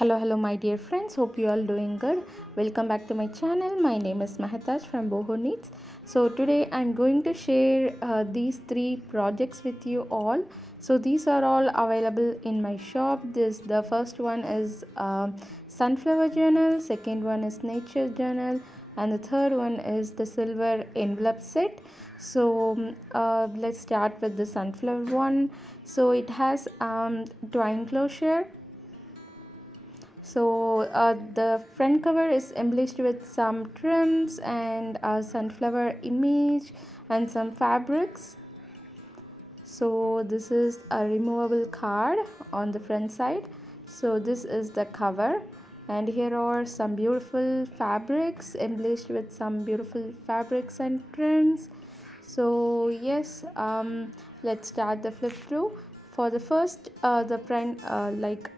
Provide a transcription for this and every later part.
Hello my dear friends, hope you all doing good. Welcome back to my channel. My name is Mahataj from Boho Needs. So today I'm going to share these three projects with you all. So these are all available in my shop. The first one is sunflower journal, second one is nature journal, and the third one is the silver envelope set. So let's start with the sunflower one. So it has twine closure. So the front cover is embellished with some trims and a sunflower image and some fabrics. So this is a removable card on the front side. So this is the cover, and here are some beautiful fabrics embellished with some beautiful fabrics and trims. So yes, let's start the flip through. For the first, the front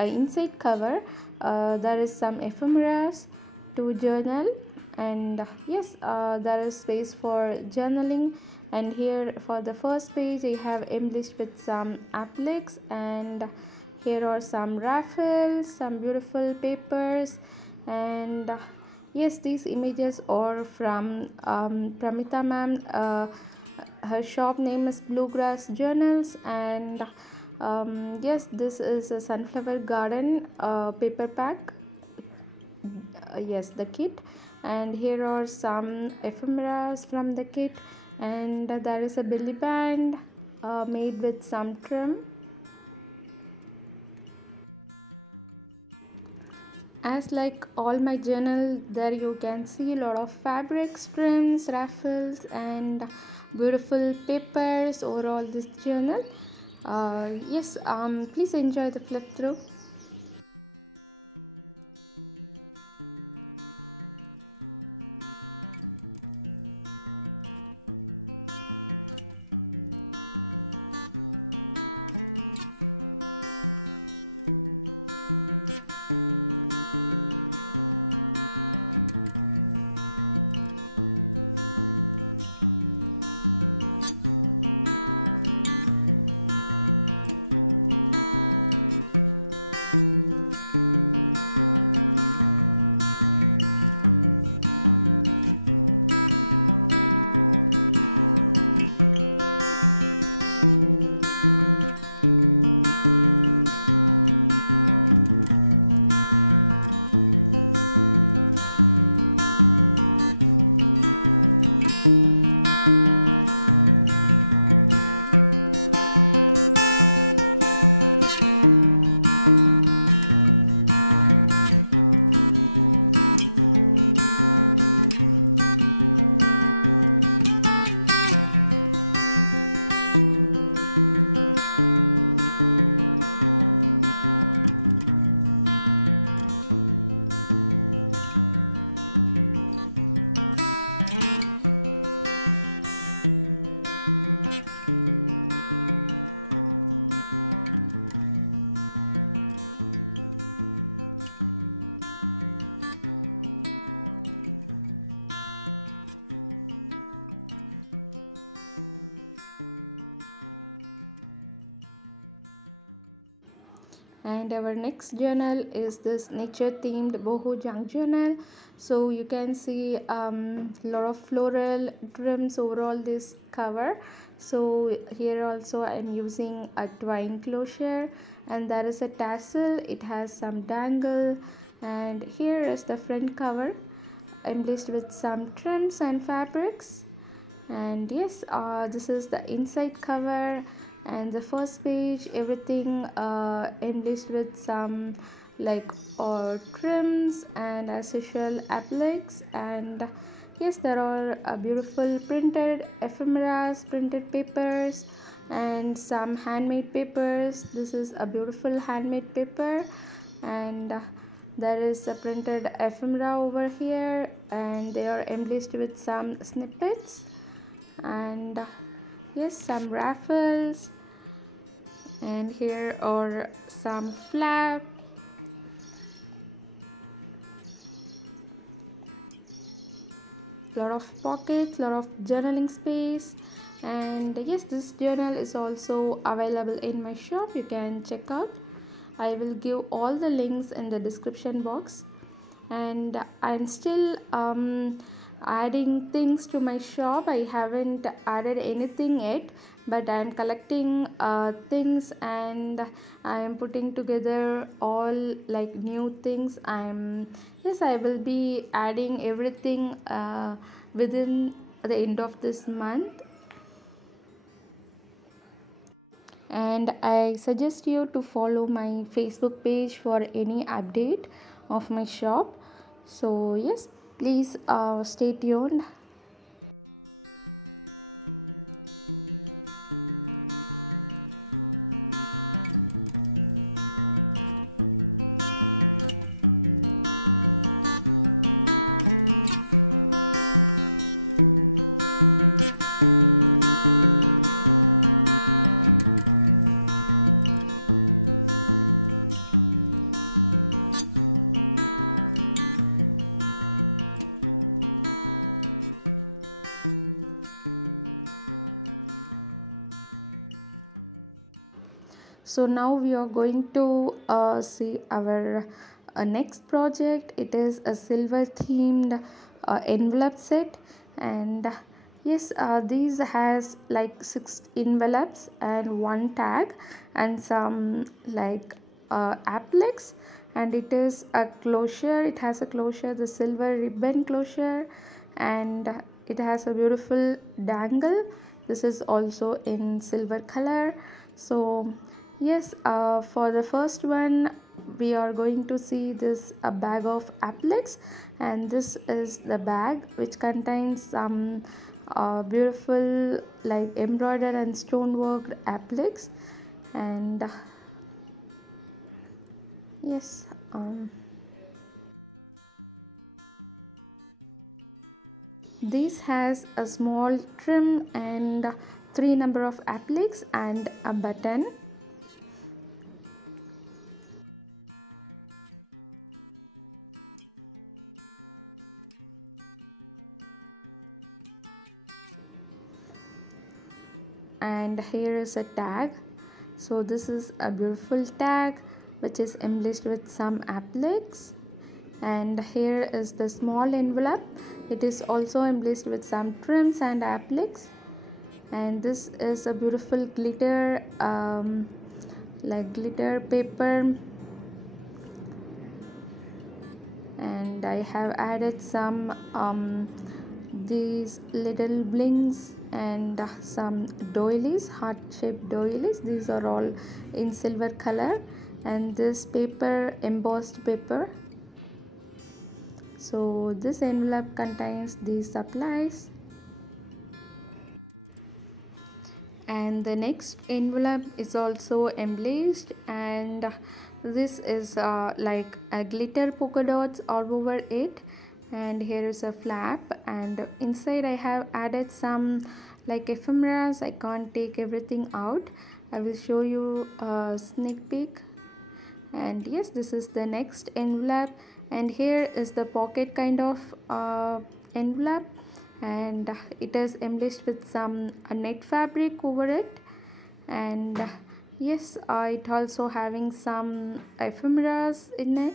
inside cover, there is some ephemeras to journal, and yes, there is space for journaling. And here for the first page I have embellished with some appliques, and here are some raffles, some beautiful papers, and yes, these images are from Pramita ma'am. Her shop name is Bluegrass Journals, and yes, this is a sunflower garden paper pack. Yes, the kit, and here are some ephemeras from the kit, and there is a belly band made with some trim. As like all my journal, there you can see a lot of fabrics, trims, raffles, and beautiful papers over all this journal. Yes, please enjoy the flip through. And our next journal is this nature themed boho junk journal. So you can see lot of floral trims over all this cover. So here also I am using a twine closure, and there is a tassel. It has some dangle, and here is the front cover embellished with some trims and fabrics. And yes, this is the inside cover, and the first page everything embellished with some trims and as usual appliques. And yes, there are beautiful printed ephemeras, printed papers, and some handmade papers. This is a beautiful handmade paper, and there is a printed ephemera over here, and they are embellished with some snippets, and yes, some raffles, and here are some flap, lot of pockets, lot of journaling space. And yes, this journal is also available in my shop, you can check out. I will give all the links in the description box. And I'm still adding things to my shop. I haven't added anything yet, but I'm collecting things, and I'm putting together all like new things. I will be adding everything within the end of this month. And I suggest you to follow my Facebook page for any update of my shop. So yes, please stay tuned. So now we are going to see our next project. It is a silver themed envelope set, and yes, these has like 6 envelopes and one tag and some like appliques, and it is a closure. It has a closure, the silver ribbon closure, and it has a beautiful dangle. This is also in silver color. So yes, for the first one we are going to see this a bag of appliques, and this is the bag which contains some beautiful like embroidered and stoneworked appliques. And yes, this has a small trim and 3 number of appliques and a button. And here is a tag. So this is a beautiful tag which is embellished with some appliques. And here is the small envelope. It is also embellished with some trims and appliques. And this is a beautiful glitter like glitter paper, and I have added some these little blinks and some doilies, heart shaped doilies. These are all in silver color, and this paper embossed paper. So this envelope contains these supplies. And the next envelope is also embellished, and this is like a glitter polka dots all over it. And here is a flap, and inside I have added some like ephemeras. I can't take everything out. I will show you a sneak peek. And yes, this is the next envelope, and here is the pocket kind of envelope, and it is embellished with some net fabric over it. And yes, it also having some ephemeras in it,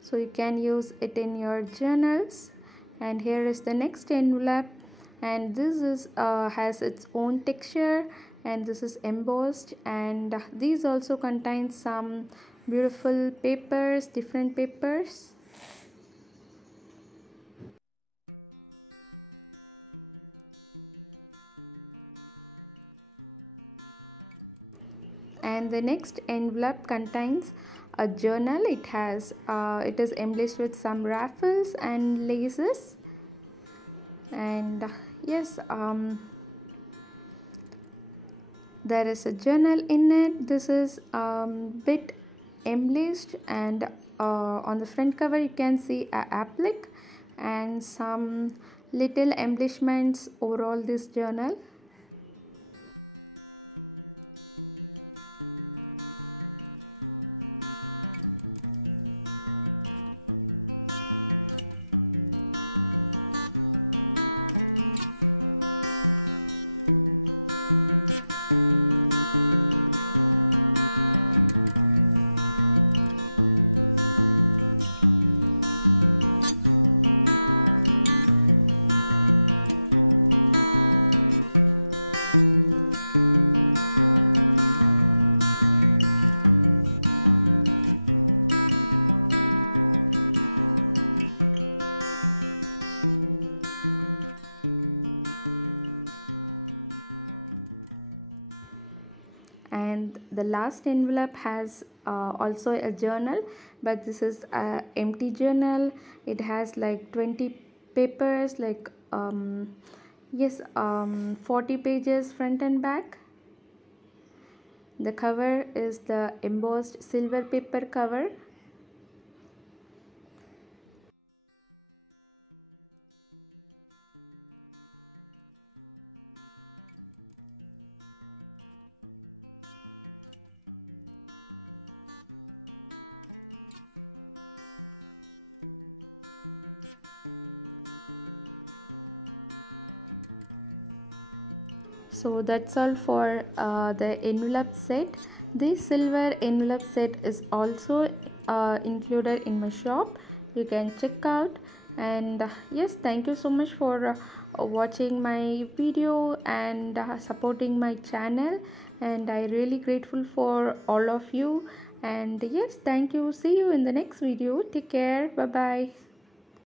so you can use it in your journals. And here is the next envelope, and this is has its own texture, and this is embossed. And these also contain some beautiful papers, different papers. And the next envelope contains a journal. It has it is embellished with some raffles and laces. And yes, there is a journal in it. This is bit embellished, and on the front cover you can see a applique and some little embellishments over all this journal. the last envelope has also a journal, but this is a empty journal. It has like 20 papers, like 40 pages front and back. The cover is the embossed silver paper cover. So that's all for the envelope set. This silver envelope set is also included in my shop. You can check out. And yes, thank you so much for watching my video and supporting my channel, and I really grateful for all of you. And yes, thank you. See you in the next video. Take care. Bye bye.